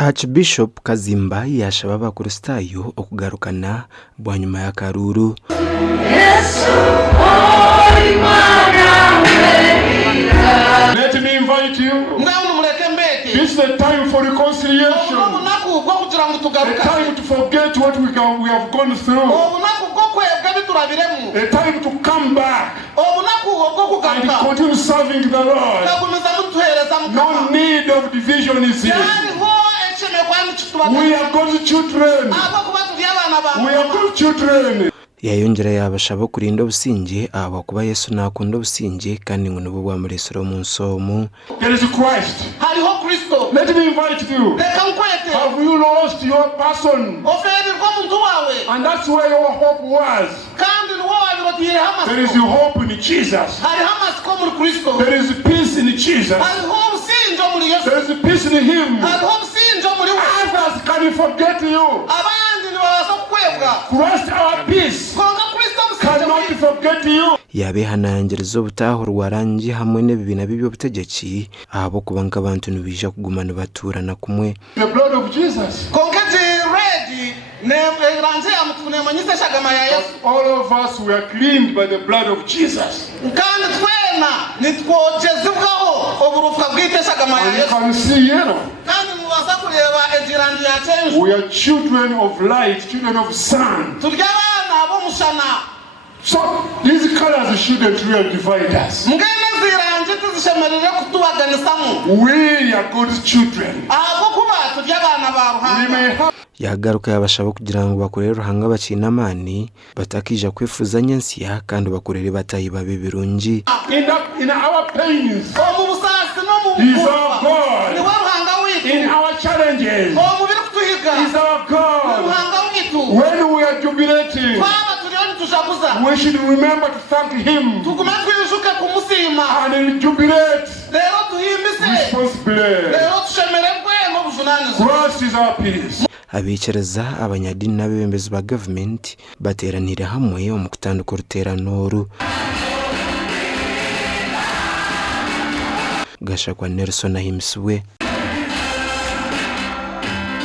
Akibiishopu Kaziimba yashaba abakurisitaayo okugarukana bwanyuma y'akaruuru. Let me invite you. This is a time for reconciliation. A time to forget what we have gone through. A time to come back and continue serving the Lord. No need of division is here. We are God's children. We are God's children. Yayongera yabashaba kurinda obusinge abakuba Yesu nakunda obusinge kandi ngo nubo bwamuresera mu nsomo. There is Christ. Let me invite you. Have you lost your person? And that's where your hope was. There is hope in Jesus. There is peace in Jesus. There is peace in Him. Others can forget you. Christ our peace cannot forget you. Yabehanangiriza obutahurwa rangi hamwe n'ebibina by'obutegeki abo kubanga abantu nibija kugumana baturana kumwe. The blood of Jesus. All of us were cleaned by the blood of Jesus. And you can see here. We are children of light, children of sun. So these colors shouldn't really divide us. We are God's children. We may have yagaruka yabashaba kugira ngo bakorere ruhanga bakina amani batakija kwifuza nyensiya kandi bakorere batayi babe birungi. In our pains, He's our God. In our challenges, He's our God. When we are jubilating, we should remember to thank Him and jubilate responsibly. Christ is our peace. Abicereza abanyadini n'abembezi ba government bateranira hamwe mu kutandika uruteranoru. Gashakwa Nelson ahimsiwe.